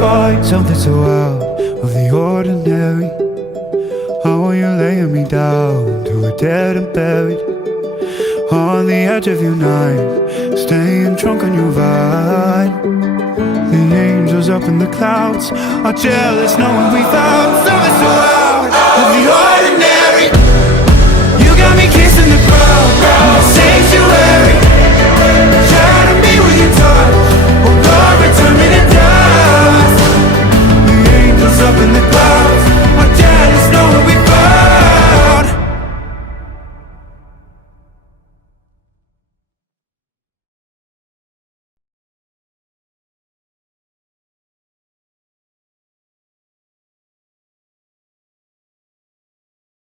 find something so out of the ordinary. How are you laying me down to a dead and buried on the edge of your night, staying drunk on your vine. The angels up in the clouds are jealous knowing we found something so